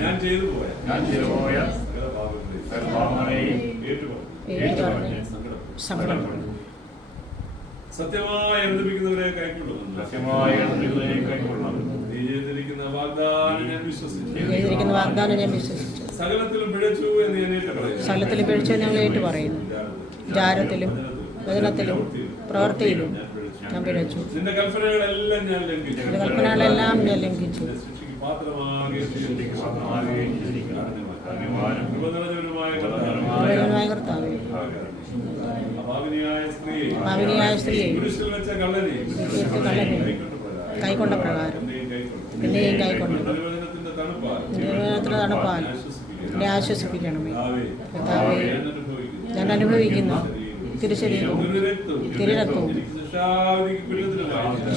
ഞാൻ ചെയ്തു പോയ സത്യമായി അനുദപിക്കുന്നവരെ കൈക്കൊള്ളുന്നു. നീ ചെയ്തിരിക്കുന്ന വാഗ്ദാനം ഞാൻ വിശ്വസിച്ചു. സകലത്തിലും പിഴച്ചു എന്ന് ഞങ്ങൾ ഏറ്റു പറയുന്നു. ജാരത്തിലും വചനത്തിലും പ്രവൃത്തിയിലും ഞാൻ പിഴച്ചു. നിന്റെ കൽപ്പനകളെല്ലാം ഞാൻ ലംഘിച്ചു. ഭാവിനിയായ സ്ത്രീയെ കൈക്കൊണ്ട പ്രകാരം എന്നെയും കൈക്കൊണ്ട് തണുപ്പാൽ എന്നെ ആശ്വസിപ്പിക്കണമേ. കർത്താവേ, ഞാൻ അനുഭവിക്കുന്ന തിരുശരീരവും തിരുരക്തവും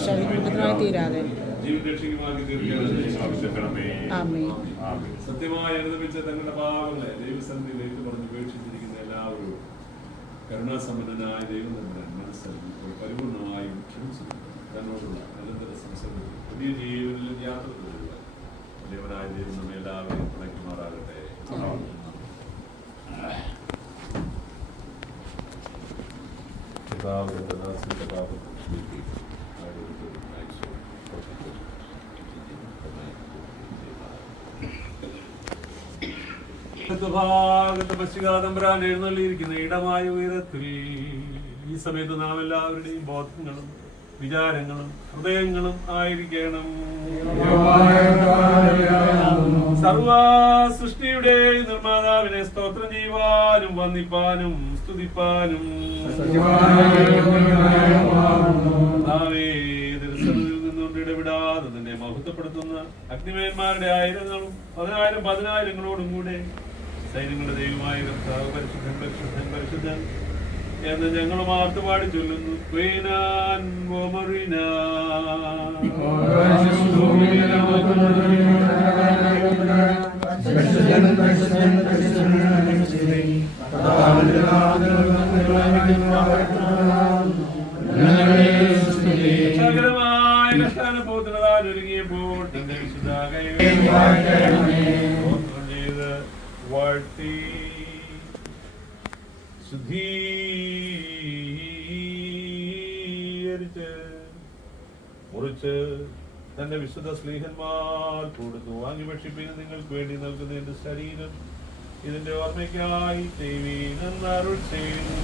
ശരീരമായി തീരാതെ സത്യമായി അനുദപിച്ച തങ്ങളുടെ പാപങ്ങളെ ദൈവസന്നിധിയിൽ ഏറ്റുപറഞ്ഞ് ഉപേക്ഷിച്ചിരിക്കുന്ന എല്ലാവരും കരുണാസമ്പന്നനായ ദൈവം നമ്മുടെ മനസ്സറിഞ്ഞ് പരിപൂർണമായും ക്ഷമിച്ചു തന്നോടുള്ള നിരന്തര സംസർഗത്തിൽ പുതിയ ജീവനിലും യാത്ര തുടരുക. വലിയവനായ ദൈവം നമ്മെ എല്ലാവരെയും തുണയ്ക്കുമാറാകട്ടെ. പശ്ചികാതമ്പരാൻ എഴുന്നള്ളിയിരിക്കുന്ന ഇടമായ ഉയരത്തിൽ ഈ സമയത്ത് നാം എല്ലാവരുടെയും ബോധങ്ങളും വിചാരങ്ങളും ഹൃദയങ്ങളും ആയിരിക്കണം. സർവ സൃഷ്ടിയുടെ നിർമ്മാതാവിനെ സ്തോത്രം ചെയ്യുവാനും വന്ദിപ്പാനും സ്തുതിപ്പാനും ഇടപെടാതെ തന്നെ മഹത്വപ്പെടുത്തുന്ന അഗ്നിമേന്മാരുടെ ആയിരങ്ങളും 10,000-10,000ങ്ങളോടും കൂടെ സൈന്യങ്ങളുടെ ദൈവമായ കർത്താവ് പരിശുദ്ധൻ പരിശുദ്ധൻ പരിശുദ്ധൻ എന്ന് ഞങ്ങൾ മാർത്തുപാടി ചൊല്ലുന്നു. ഒരുങ്ങിയപ്പോൾ തന്റെ വിശുദ്ധ ചെയ്ത് വാഴ്ത്തി ശുദ്ധീകരിച്ച് മുറിച്ച് തന്റെ വിശുദ്ധ സ്നേഹന്മാർ കൊടുത്തു. വാങ്ങി ഭക്ഷിപ്പിന് നിങ്ങൾക്ക് വേണ്ടി നൽകുന്ന എന്റെ ശരീരം ഇതിന്റെ ഓർമ്മയ്ക്കായി അരുൾ ചെയ്തു.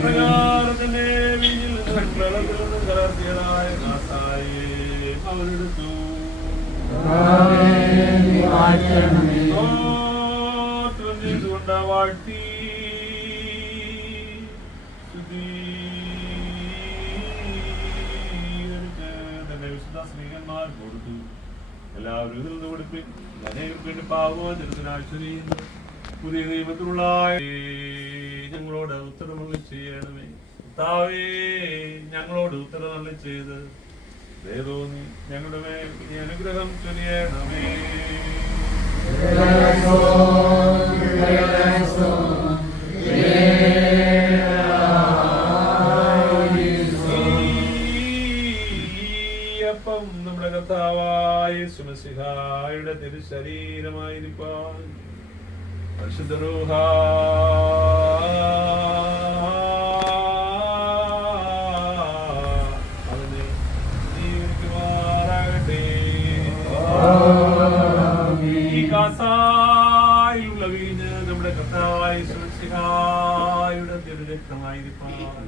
പ്രകാരത്തിന്റെ വീഞ്ഞിൽ നിന്നും വെള്ളത്തിൽ നിന്നും കലർത്തിയതായ കാസായെ അവരെടുത്തു. ചെയ്തുകൊണ്ട് വാഴ്ത്തി തന്റെ വിശുദ്ധ സ്നേഹന്മാർ കൊടുത്തു. എല്ലാവരും ഇതിൽ നിന്ന് കൊടുപ്പിൻ. അനേകർക്ക് വേണ്ടി പാപമോചനത്തിനാശ്വരിയുന്നു. പുതിയ നിയമത്തിലുള്ള ഞങ്ങളോട് ഉത്തരമള്ളി ചെയ്യണമേ. കർത്താവേ, ഞങ്ങളോട് ഉത്തരമള്ളി ചെയ്ത് ദയതോന്നി ഞങ്ങളുടെ മേൽ ഈ അനുഗ്രഹം ചൊരിയണമേ. അപ്പം നമ്മുടെ കർത്താവായ യേശുമശിഹായുടെ തിരുശരീരമായിരിക്കാൻ പരിശുദ്ധ റൂഹ അതിനെ ജീവിക്കുമാറാകട്ടെ. ഈ കാസായിലുള്ള വീഞ്ഞ് നമ്മുടെ കർത്താവായ യേശുമശിഹായുടെ തിരുരക്തമായിരിക്കാൻ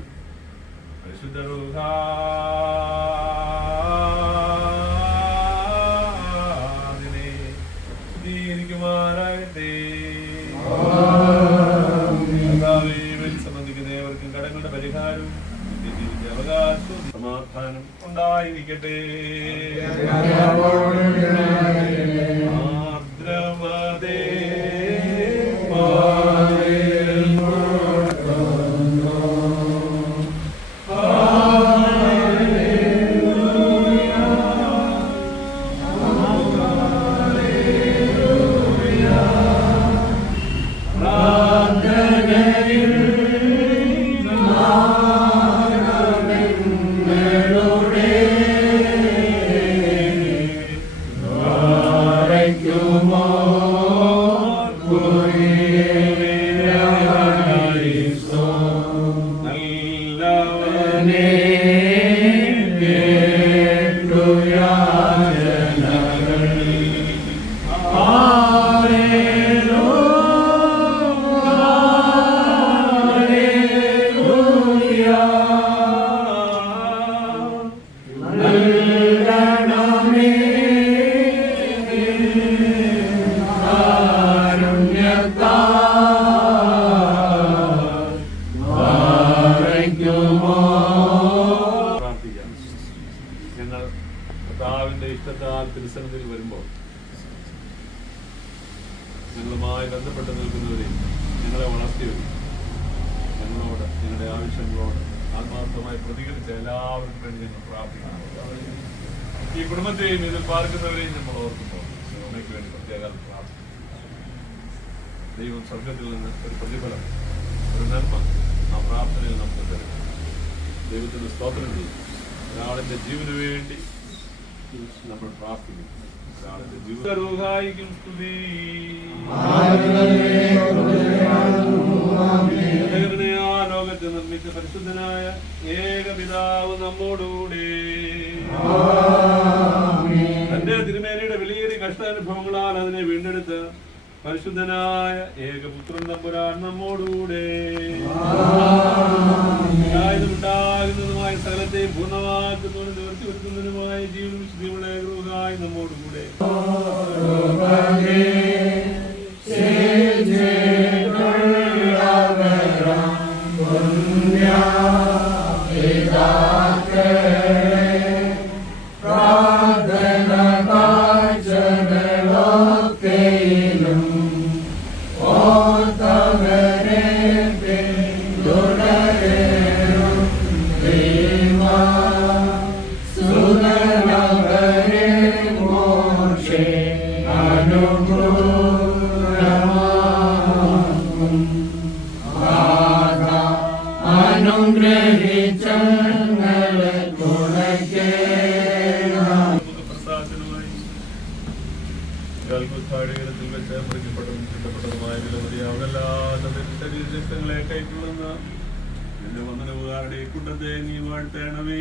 പരിശുദ്ധ റൂഹ സംബന്ധിക്കുന്ന ഏവർക്കും കടങ്ങളുടെ പരിഹാരവും അവകാശവും സമാധാനം ഉണ്ടായിരിക്കട്ടെ. ആർദ്രമതേ പിതാവിന്റെ ഇഷ്ടത്താൽ തിരുസന്നിധിയിൽ വരുമ്പോൾ ഞങ്ങളുമായി ബന്ധപ്പെട്ട് നിൽക്കുന്നവരെയും ഞങ്ങളെ വളർത്തിയവരും ഞങ്ങളോട് നിങ്ങളുടെ ആവശ്യങ്ങളോട് ആത്മാർത്ഥമായി പ്രതികരിച്ച എല്ലാവർക്കും വേണ്ടി ഞങ്ങൾ പ്രാർത്ഥിക്കുന്നു. ഈ കുടുംബത്തെയും ഇതിൽ പാർക്കുന്നവരെയും നമ്മൾ ഓർക്കുമ്പോൾ അമ്മയ്ക്ക് വേണ്ടി പ്രത്യേക പ്രാർത്ഥിക്കുന്നു. ദൈവം സ്വർഗത്തിൽ നിന്ന് ഒരു പ്രതിഫലം, ഒരു നന്മ ആ പ്രാർത്ഥനയിൽ നമുക്ക് തരും. ദൈവത്തിന് സ്തോത്രം ചെയ്യും. ഒരാളിന്റെ ജീവന് വേണ്ടി നമ്മൾ പ്രാർത്ഥിക്കും. ഒരാളിന്റെ ജീവൻ സ്തുതി. ലോകത്തെ നിർമ്മിച്ച പരിശുദ്ധനായ ഏക പിതാവ് നമ്മോടുകൂടെ തന്റെ തിരുമേനിയുടെ വിലയേറിയ കഷ്ടാനുഭവങ്ങളാൽ അതിനെ വീണ്ടെടുത്ത് പരിശുദ്ധനായ ഏകപുത്രൻ തമ്പുരാൻ നമ്മോടുകൂടെ ഉണ്ടാകുന്നതുമായ സകലത്തെയും പൂർണ്ണമാക്കുന്നതിനും നിവർത്തി വരുത്തുന്നതിനുമായ ജീവനും വിശുദ്ധിയുള്ള ഏകരൂഹായി നമ്മോടുകൂടെ ശരീരങ്ങളെ കൈക്കൊള്ളുന്ന എന്റെ വന്ദനവുകാരുടെ കൂട്ടത്തെ നീ വാഴ്ത്തണമേ.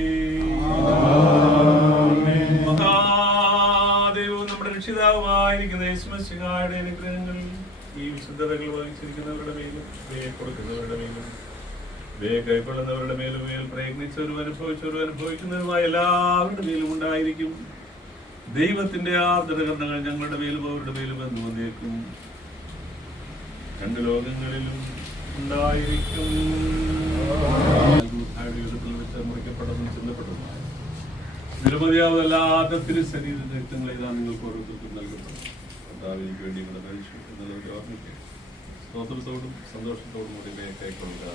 മഹാദൈവവും നമ്മുടെ രക്ഷിതാവുമായിരിക്കുന്ന യേശുമിശിഹായുടെ അനുഗ്രഹങ്ങൾ ഈ വിശുദ്ധതകൾ വഹിച്ചിരിക്കുന്നവരുടെ മേലും ഇവയെ കൊടുക്കുന്നവരുടെ മേലും ഇവയെ കൈക്കൊള്ളുന്നവരുടെ മേലും മേൽ പ്രയത്നിച്ചവരും അനുഭവിക്കുന്നവരുമായ എല്ലാവരുടെ മേലും ഉണ്ടായിരിക്കും. ദൈവത്തിന്റെ ആർദ്രകരണങ്ങൾ ഞങ്ങളുടെ മേലും അവരുടെ മേലും എന്ന് വന്നേക്കും. രണ്ട് ലോകങ്ങളിലും ഉണ്ടായിരിക്കും. മുറിക്കപ്പെട്ടതും ചിന്തപ്പെട്ടതുമായ നിരവധിയാവതല്ലാത്ത തിരുശരീര രക്തങ്ങൾ ഇതാ നിങ്ങൾക്ക് ഓരോരുത്തർക്കും നൽകപ്പെടും. കർത്താവിന് വേണ്ടി ഇവിടെ കഴിച്ചു എന്നുള്ളത് ഓർമ്മിക്കുക. സ്തോത്രത്തോടും സന്തോഷത്തോടും കൂടി ഇവയെ കൈക്കൊള്ളുക.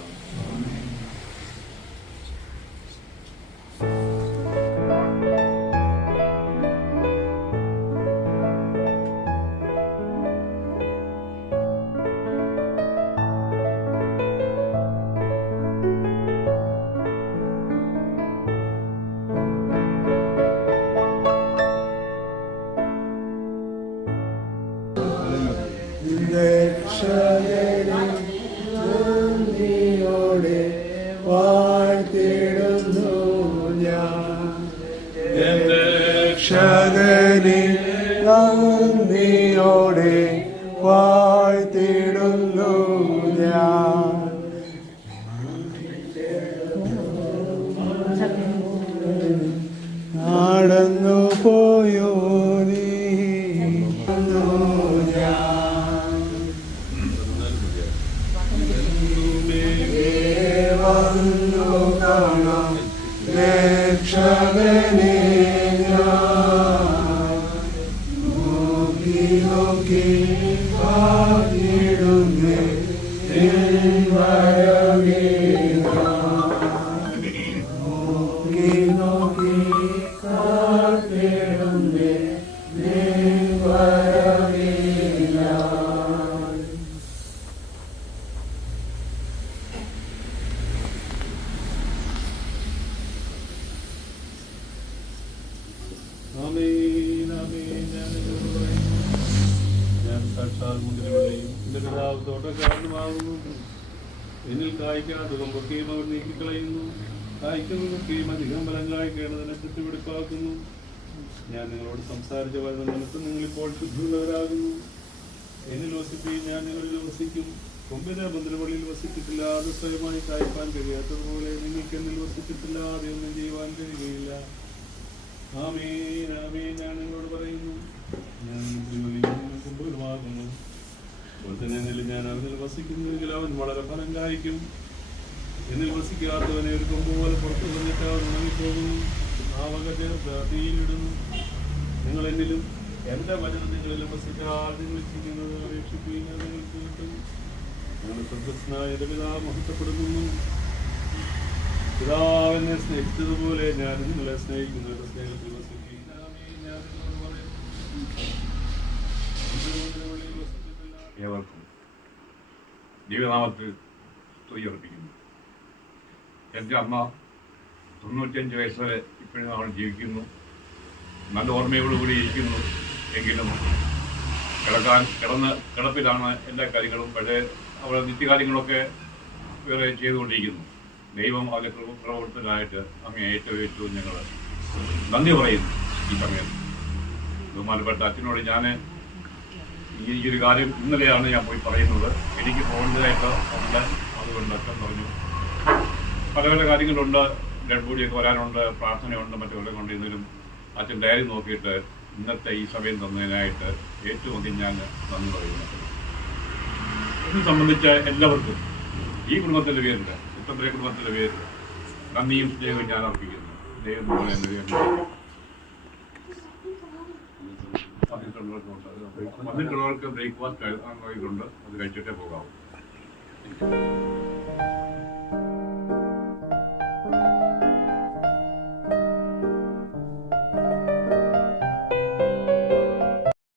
നന്ദിയോടെ വാഴ്ത്തിടുന്നു ഞാൻ. നടന്നു പോയോ നീ വന്നു കാണാം രക്ഷകനെ എന്നിൽ കായ്ക്കാത്തതൊക്കെയും അവർ നീക്കിക്കളയുന്നു. കായ്ക്കുന്നതൊക്കെയും അധികം ഫലം കായ്ക്കേണ്ടതിനെ ചുറ്റുപിടിപ്പാക്കുന്നു. ഞാൻ നിങ്ങളോട് സംസാരിച്ച വരുന്ന നിമിത്തം നിങ്ങളിപ്പോൾ ശുദ്ധിയുള്ളവരാകുന്നു. എന്നിൽ വസിക്കുകയും ഞാൻ നിങ്ങളിൽ വസിക്കും. കൊമ്പിന് ബന്ധനവള്ളിയിൽ വസിച്ചിട്ടില്ലാതെ സ്വയമായി കായ്പാൻ കഴിയാത്തതുപോലെ നിങ്ങൾക്ക് എന്നിൽ വസിച്ചിട്ടില്ലാതെ ഒന്നും ചെയ്യുവാൻ കഴിയുകയില്ല. ആമേൻ ആമേൻ ഞാൻ നിങ്ങളോട് പറയുന്നു. ഞാൻ കൊമ്പുകളുമാകുന്നു. അതുപോലെ ഞാൻ അവനിൽ വസിക്കുന്നുവെങ്കിൽ അവൻ വളരെ ഫലം കായ്ക്കും. എന്നിൽ വസിക്കാത്തവനെ ഒരു കൊമ്പ് പോലെ പുറത്തു വന്നിട്ട് അവൻ ഉണങ്ങിപ്പോകുന്നു. ആ വക ചേർത്ത് തീയിലിടുന്നു. എന്നിലും എന്റെ വചനം നിങ്ങളിലും വസിച്ചാൽ നിങ്ങൾ ചെയ്യുന്നത് അപേക്ഷിക്കുകയും നിങ്ങൾക്ക് കിട്ടും. ഞങ്ങൾ സ്വർഗ്ഗസ്ഥനായ എന്റെ പിതാവ് മഹത്വപ്പെടുന്നു. പിതാവിനെ സ്നേഹിച്ചതുപോലെ ഞാൻ നിങ്ങളെ സ്നേഹിക്കുന്നവരുടെ സ്നേഹത്തിൽ വസിക്കുകയും ഞാൻ നിങ്ങളോട് പറയുന്നു. ഏവർക്കും ദൈവനാമത്തിൽ സ്തുതിയർപ്പിക്കുന്നു. എൻ്റെ അമ്മ 95 വയസ്സ് വരെ ഇപ്പോഴും അവൾ ജീവിക്കുന്നു. നല്ല ഓർമ്മയോടുകൂടി ഇരിക്കുന്നു. എങ്കിലും കിടപ്പിലാണ് എല്ലാ കാര്യങ്ങളും. പക്ഷേ അവളുടെ നിത്യകാര്യങ്ങളൊക്കെ വേറെ ചെയ്തുകൊണ്ടിരിക്കുന്നു. ദൈവം അവരുടെ പ്രവർത്തനായിട്ട് അമ്മയെ ഏറ്റവും ഞങ്ങൾ നന്ദി പറയുന്നു. ഈ സമയത്ത് ബഹുമാനപ്പെട്ട അച്ഛനോട് ഞാൻ ഈ ഒരു കാര്യം ഇന്നലെയാണ് ഞാൻ പോയി പറയുന്നത്. എനിക്ക് പോകേണ്ടതായിട്ട് ഉണ്ട്. അതുകൊണ്ട് അച്ഛൻ പറഞ്ഞു പല പല കാര്യങ്ങളുണ്ട്, ഡെഡ് ബോഡിയൊക്കെ വരാനുണ്ട്, പ്രാർത്ഥനയുണ്ട്, മറ്റുള്ള കൊണ്ടിരുന്നാലും അച്ഛൻ ഡയറി നോക്കിയിട്ട് ഇന്നത്തെ ഈ സമയം തന്നതിനായിട്ട് ഏറ്റവും അധികം ഞാൻ നന്ദി പറയുന്നു. ഇത് സംബന്ധിച്ച എല്ലാവർക്കും ഈ കുടുംബത്തിൻ്റെ പേരിൽ, ഉത്തരേ കുടുംബത്തിൻ്റെ പേരിൽ നന്ദിയും സ്നേഹവും ഞാൻ അർപ്പിക്കുന്നു. ദൈവം വന്നിട്ടുള്ളവർക്ക് ബ്രേക്ക്ഫാസ്റ്റ് ഉണ്ട്, അത് കഴിച്ചിട്ടേ പോകാവൂ.